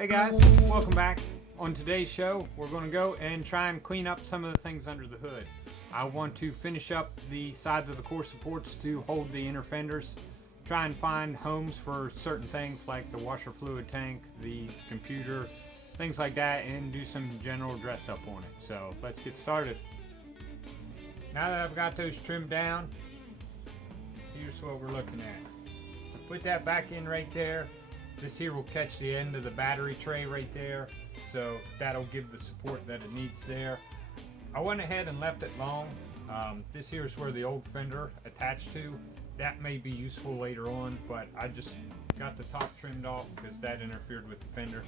Hey guys, welcome back. On today's show, we're going to go and try and clean up some of the things under the hood. I want to finish up the sides of the core supports to hold the inner fenders, try and find homes for certain things like the washer fluid tank, the computer, things like that, and do some general dress up on it. So let's get started. Now that I've got those trimmed down, here's what we're looking at. Put that back in right there. This here will catch the end of the battery tray right there, so that'll give the support that it needs there. I went ahead and left it long. This here is where the old fender attached to. That may be useful later on, but I just got the top trimmed off because that interfered with the fender.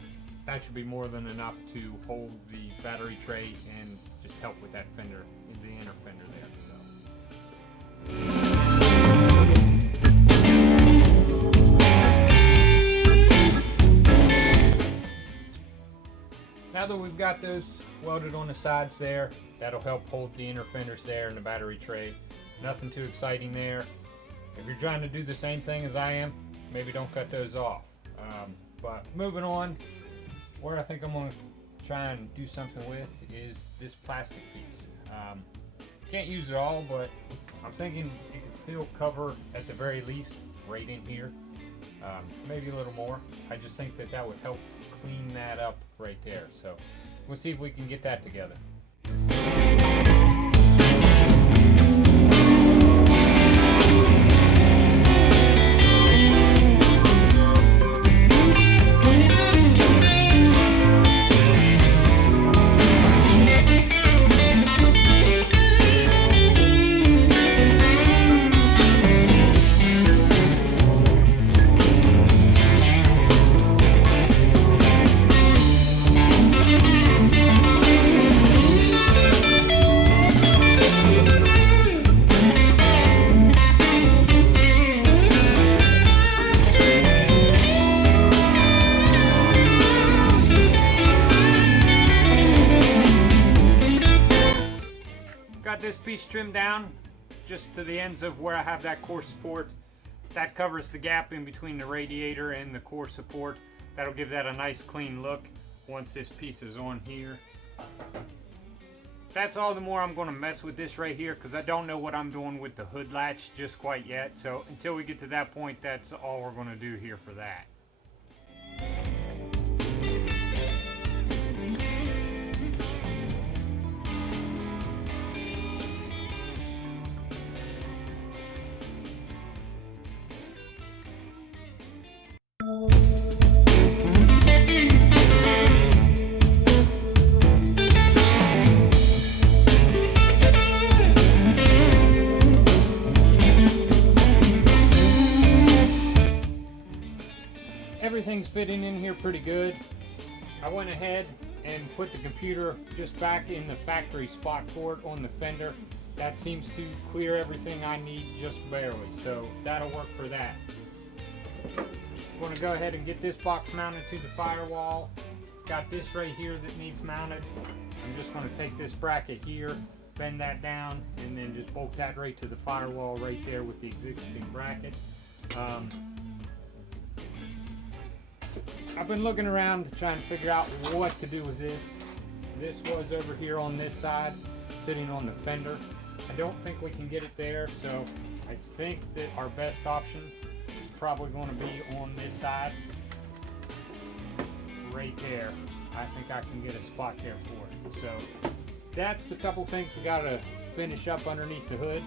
That should be more than enough to hold the battery tray and just help with that fender, the inner fender there. Now that we've got those welded on the sides there, that'll help hold the inner fenders there and the battery tray. Nothing too exciting there. If you're trying to do the same thing as I am, maybe don't cut those off. But moving on, where I think I'm going to try and do something with is this plastic piece. Can't use it all, but I'm thinking it can still cover at the very least right in here. Maybe a little more. I just think that that would help clean that up right there. So we'll see if we can get that together. This piece trimmed down just to the ends of where I have that core support. That covers the gap in between the radiator and the core support. That'll give that a nice clean look once this piece is on here. That's all the more I'm going to mess with this right here because I don't know what I'm doing with the hood latch just quite yet. So until we get to that point, that's all we're going to do here for that. Everything's fitting in here pretty good. I went ahead and put the computer just back in the factory spot for it on the fender. That seems to clear everything I need just barely, so that'll work for that. I'm going to go ahead and get this box mounted to the firewall. Got this right here that needs mounted. I'm just going to take this bracket here, bend that down, and then just bolt that right to the firewall right there with the existing bracket. I've been looking around to try and figure out what to do with this. This was over here on this side, sitting on the fender. I don't think we can get it there, so I think that our best option is probably going to be on this side, right there. I think I can get a spot there for it. So that's the couple things we got to finish up underneath the hood.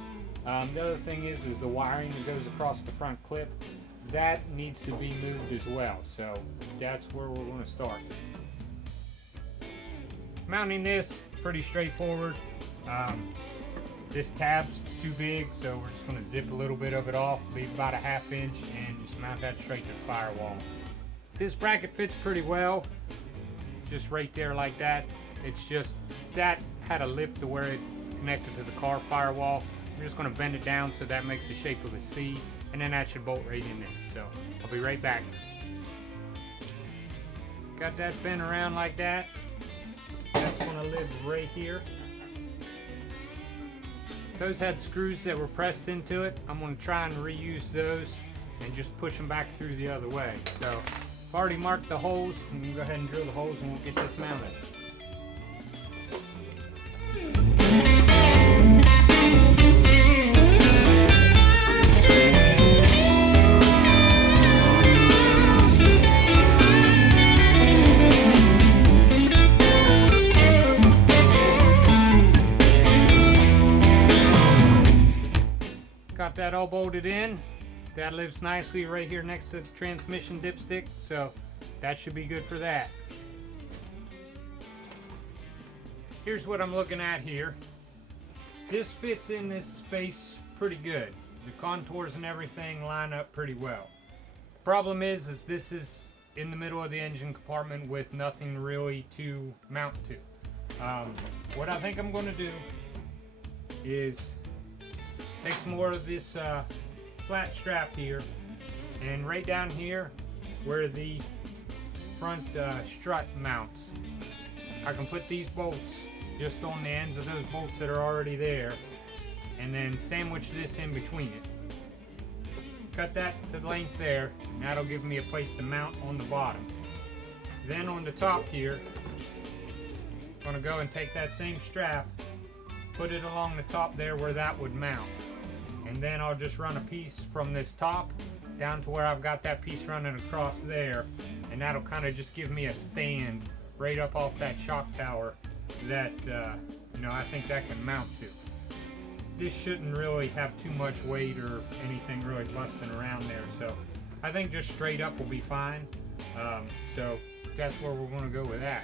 The other thing is the wiring that goes across the front clip. That needs to be moved as well, so that's where we're going to start. Mounting this, pretty straightforward. This tab's too big, so we're just going to zip a little bit of it off, leave about a 1/2 inch, and just mount that straight to the firewall. This bracket fits pretty well, just right there like that. It's just that had a lip to where it connected to the car firewall. I'm just going to bend it down so that makes the shape of a C. And then that should bolt right in there. So I'll be right back. Got that bent around like that. That's going to live right here. Those had screws that were pressed into it. I'm going to try and reuse those and just push them back through the other way. So I've already marked the holes. You can go ahead and drill the holes and we'll get this mounted. Got that all bolted in. That lives nicely right here next to the transmission dipstick, so that should be good for that. Here's what I'm looking at here. This fits in this space pretty good. The contours and everything line up pretty well. The problem is this is in the middle of the engine compartment with nothing really to mount to. What I think I'm going to do is take some more of this flat strap here, and right down here where the front strut mounts, I can put these bolts just on the ends of those bolts that are already there, and then sandwich this in between it. Cut that to the length there, and that'll give me a place to mount on the bottom. Then on the top here, I'm going to go and take that same strap, put it along the top there where that would mount. And then I'll just run a piece from this top down to where I've got that piece running across there, and that'll kind of just give me a stand right up off that shock tower that I think that can mount to. This shouldn't really have too much weight or anything really busting around there, so I think just straight up will be fine. So that's where we're going to go with that.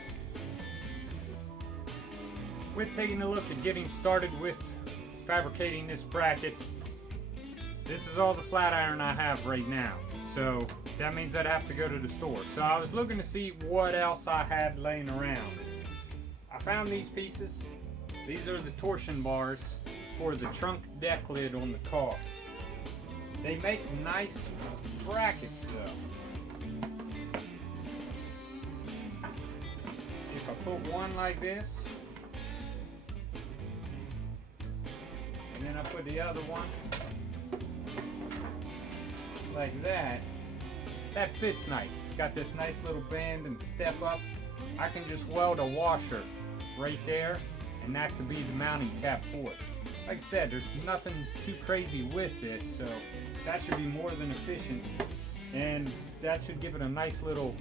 With taking a look at getting started with fabricating this bracket, this is all the flat iron I have right now, so that means I'd have to go to the store. So I was looking to see what else I had laying around. I found these pieces. These are the torsion bars for the trunk deck lid on the car. They make nice brackets though. If I put one like this, and then I put the other one like that, that fits nice. It's got this nice little band and step up. I can just weld a washer right there, and that could be the mounting tab for it. Like I said, there's nothing too crazy with this, so that should be more than efficient, and that should give it a nice little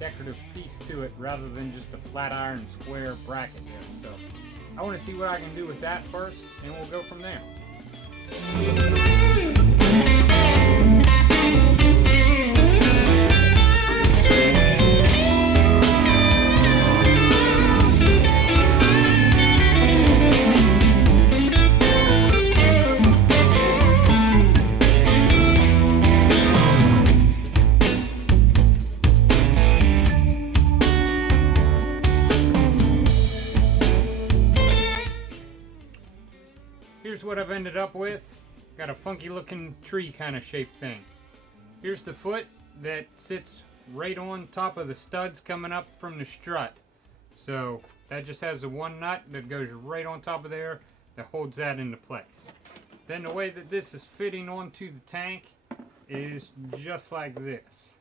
decorative piece to it rather than just a flat iron square bracket there. So I want to see what I can do with that first, and we'll go from there. Here's what I've ended up with. Got a funky looking tree kind of shaped thing. Here's the foot that sits right on top of the studs coming up from the strut. So that just has the one nut that goes right on top of there that holds that into place. Then the way that this is fitting onto the tank is just like this.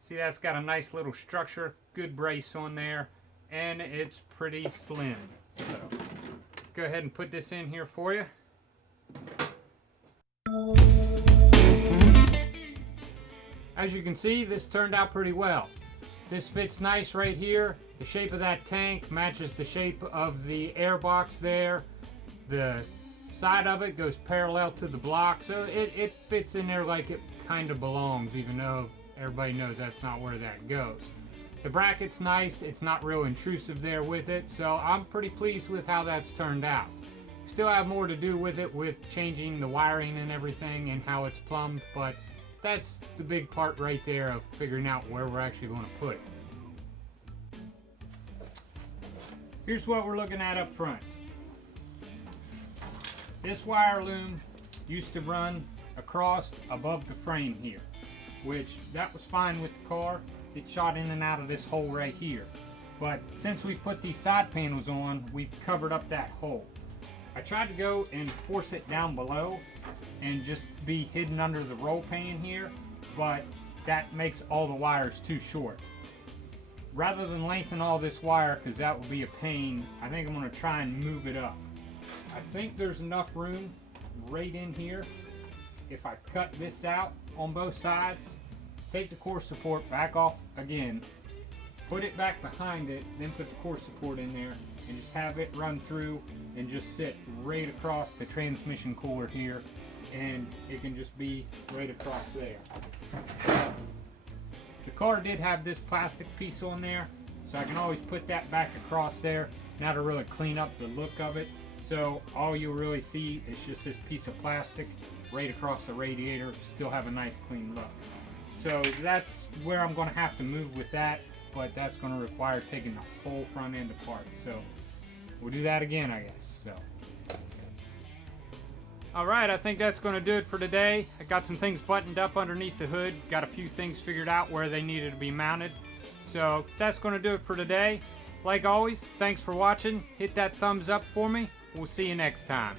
See, that's got a nice little structure, good brace on there, and it's pretty slim. So go ahead and put this in here for you. As you can see, this turned out pretty well. This fits nice right here. The shape of that tank matches the shape of the air box there. The side of it goes parallel to the block, so it fits in there like it kind of belongs, even though everybody knows that's not where that goes. The bracket's nice, it's not real intrusive there with it, so I'm pretty pleased with how that's turned out. Still have more to do with it, with changing the wiring and everything and how it's plumbed, but that's the big part right there of figuring out where we're actually going to put it. Here's what we're looking at up front. This wire loom used to run across above the frame here, which that was fine with the car. It shot in and out of this hole right here. But since we've put these side panels on, we've covered up that hole. I tried to go and force it down below and just be hidden under the roll pan here, but that makes all the wires too short. Rather than lengthen all this wire, because that would be a pain, I think I'm going to try and move it up. I think there's enough room right in here. If I cut this out on both sides, take the core support back off again, put it back behind it, then put the core support in there, and just have it run through and just sit right across the transmission cooler here, and it can just be right across there. The car did have this plastic piece on there, so I can always put that back across there, now to really clean up the look of it. So all you'll really see is just this piece of plastic right across the radiator, still have a nice clean look. So that's where I'm going to have to move with that, but that's going to require taking the whole front end apart. So we'll do that again, I guess. So. Alright, I think that's going to do it for today. I got some things buttoned up underneath the hood, got a few things figured out where they needed to be mounted. So that's going to do it for today. Like always, thanks for watching. Hit that thumbs up for me. We'll see you next time.